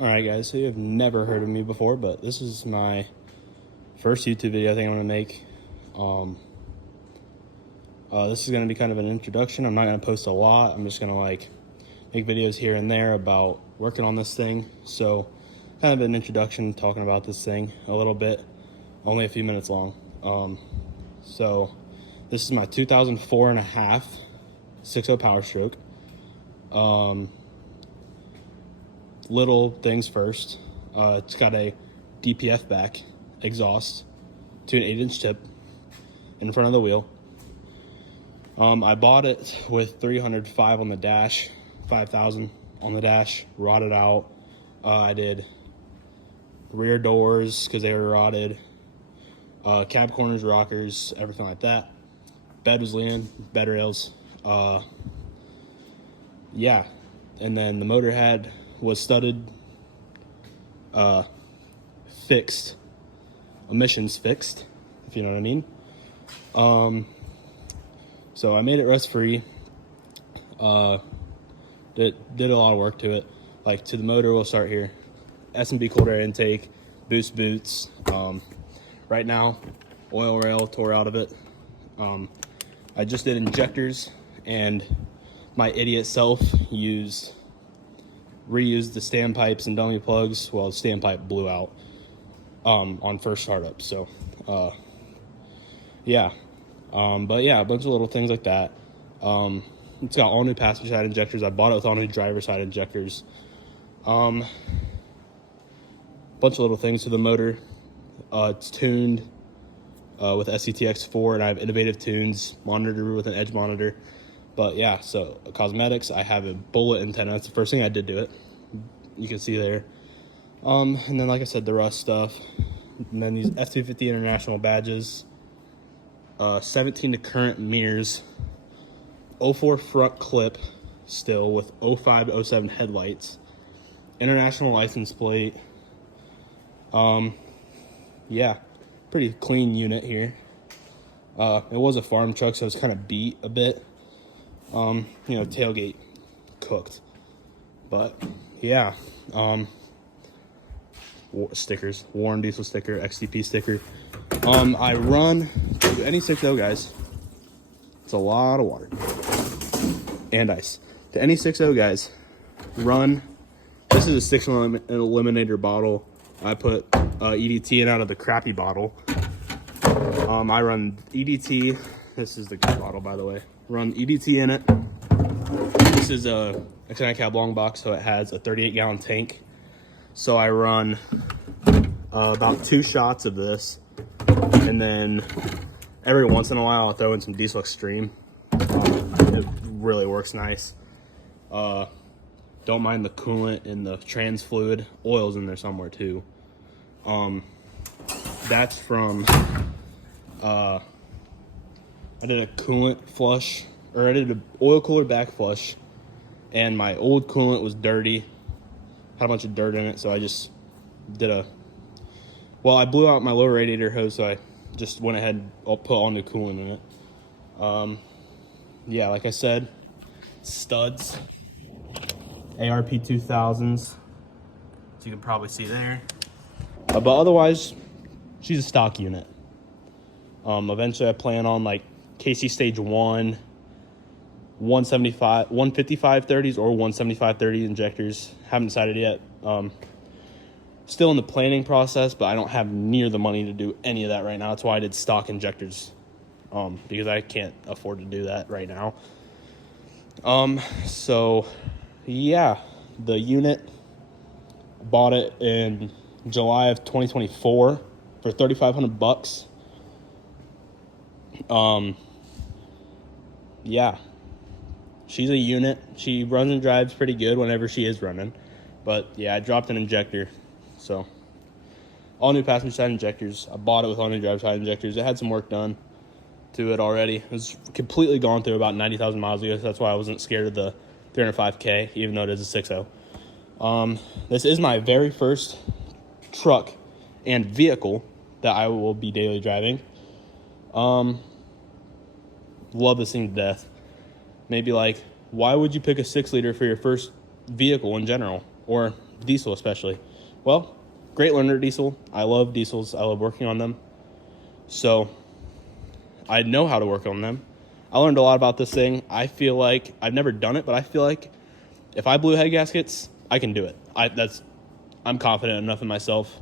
Alright guys, so you have never heard of me before, but this is my first YouTube video I think I'm going to make. This is going to be kind of an introduction. I'm not going to post a lot. I'm just going to make videos here and there about working on this thing. So kind of an introduction, talking about this thing a little bit, only a few minutes long. So this is my 2004 and a half 6.0 Power Stroke. Little things first. It's got a DPF back exhaust to an 8-inch tip in front of the wheel. I bought it with 305 on the dash, 5,000 on the dash, rotted out. I did rear doors because they were rotted, cab corners, rockers, everything like that. Bed was leaning, bed rails. Yeah, and then the motor head was studded, fixed, emissions fixed, if you know what I mean. So I made it rust free. Did a lot of work to it. Like to the motor, we'll start here. S&B cold air intake, boost boots. Right now, oil rail tore out of it. I just did injectors, and my idiot self reused the standpipes and dummy plugs. Well, the standpipe blew out on first startup. So yeah, but yeah, a bunch of little things like that. It's got all new passenger side injectors. I bought it with all new driver side injectors. Bunch of little things to the motor. It's tuned with SCTX4, and I have innovative tunes, monitor with an edge monitor. But yeah, so cosmetics, I have a bullet antenna. That's the first thing I did to it. You can see there. And then, like I said, the rust stuff. And then these F250 International badges. 17 to current mirrors. 04 front clip still with 05 to 07 headlights. International license plate. Yeah, pretty clean unit here. It was a farm truck, so it's kind of beat a bit. Tailgate cooked. But yeah, stickers, Warren Diesel sticker, XTP sticker. I run to any 6.0 guys. It's a lot of water and ice. To any 6.0 guys, run. This is a 6 eliminator bottle. I put EDT in out of the crappy bottle. I run EDT. This is the good bottle, by the way. Run EDT in it. This is a extended cab long box, so it has a 38-gallon tank. So I run about 2 shots of this, and then every once in a while I'll throw in some Diesel Extreme. It really works nice. Don't mind the coolant and the trans fluid. Oil's in there somewhere too. That's from I did a coolant flush, or I did an oil cooler back flush, and my old coolant was dirty, had a bunch of dirt in it, so I just did I blew out my lower radiator hose, so I just went ahead and put all new coolant in it. Yeah, like I said, studs, ARP 2000s, as you can probably see there. But otherwise, she's a stock unit. Eventually I plan on like KC Stage 1, 155 30s or 175 30 injectors. Haven't decided yet. Still in the planning process, but I don't have near the money to do any of that right now. That's why I did stock injectors, because I can't afford to do that right now. So yeah, the unit, bought it in July of 2024 for $3,500. Yeah, she's a unit. She runs and drives pretty good whenever she is running. But yeah, I dropped an injector. So all new passenger side injectors. I bought it with all new driver side injectors. It had some work done to it already. It was completely gone through about 90,000 miles ago. So that's why I wasn't scared of the 305K, even though it is a 6.0. This is my very first truck and vehicle that I will be daily driving. Love this thing to death. Maybe why would you pick a 6-liter for your first vehicle in general, or diesel especially. Well, great learner diesel. I love diesels. I love working on them. So I know how to work on them. I learned a lot about this thing. I feel like I've never done it, but I feel like if I blew head gaskets, I can do it. I'm confident enough in myself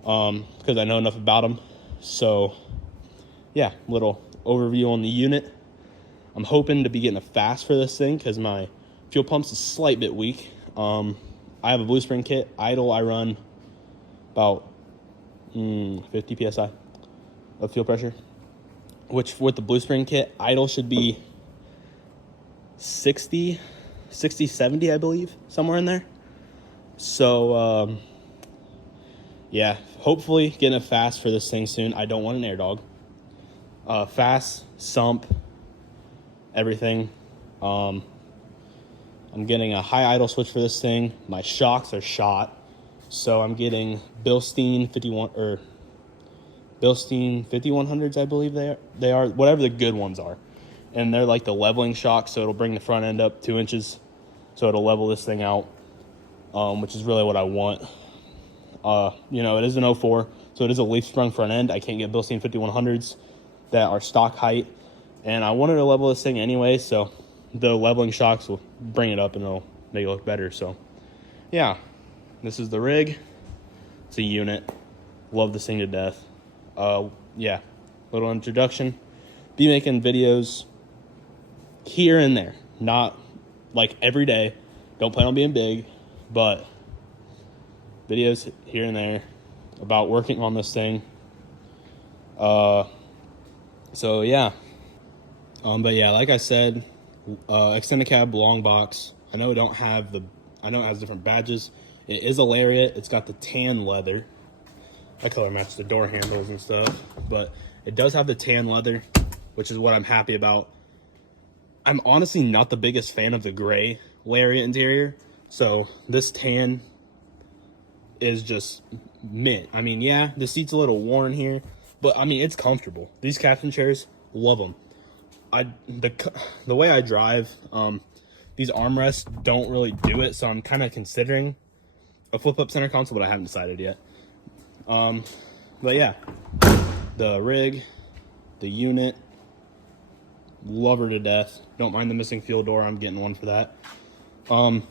because I know enough about them. So yeah, little overview on the unit. I'm hoping to be getting a fast for this thing because my fuel pump's a slight bit weak. I have a Blue Spring kit. Idle, I run about 50 psi of fuel pressure, which with the Blue Spring kit, idle should be 60, 70, I believe, somewhere in there. So, yeah, hopefully getting a fast for this thing soon. I don't want an air dog. Fast, sump, everything. I'm getting a high idle switch for this thing. My shocks are shot. So I'm getting Bilstein 5100s, I believe they are, whatever the good ones are. And they're like the leveling shocks, so it'll bring the front end up 2 inches. So it'll level this thing out, which is really what I want. It is an 04, so it is a leaf sprung front end. I can't get Bilstein 5100s that are stock height. And I wanted to level this thing anyway, so the leveling shocks will bring it up and it'll make it look better. So yeah, this is the rig. It's a unit. Love this thing to death. Yeah, little introduction. Be making videos here and there, not like every day. Don't plan on being big, but videos here and there about working on this thing. So yeah. But yeah, like I said, extended cab long box. I know it has different badges. It is a Lariat. It's got the tan leather. I color match the door handles and stuff, but it does have the tan leather, which is what I'm happy about. I'm honestly not the biggest fan of the gray Lariat interior, so this tan is just mint. I mean, yeah, the seat's a little worn here, but I mean, it's comfortable. These captain chairs, love them. The way I drive, these armrests don't really do it, so I'm kind of considering a flip-up center console, but I haven't decided yet. But yeah, the rig, the unit, love her to death. Don't mind the missing fuel door. I'm getting one for that. Kind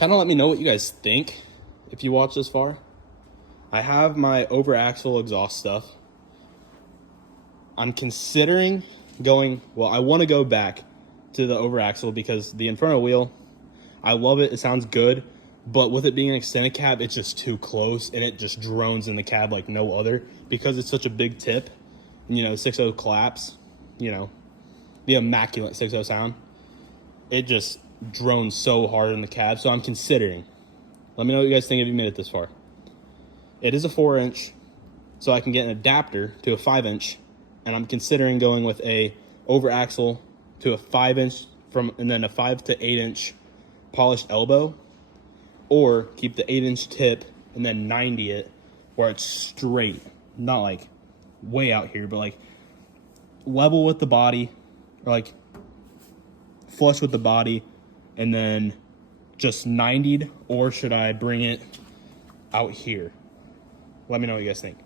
of let me know what you guys think if you watch this far. I have my over axle exhaust stuff. I'm considering I want to go back to the over axle because the Inferno wheel, I love it. It sounds good, but with it being an extended cab, it's just too close and it just drones in the cab like no other because it's such a big tip. 6.0 collapse, the immaculate 6.0 sound. It just drones so hard in the cab. So I'm considering. Let me know what you guys think if you made it this far. It is a 4-inch, so I can get an adapter to a 5-inch. And I'm considering going with a over axle to a 5-inch and then a 5 to 8-inch polished elbow, or keep the 8-inch tip and then 90 it where it's straight, not like way out here, but like level with the body or like flush with the body and then just 90'd, or should I bring it out here? Let me know what you guys think.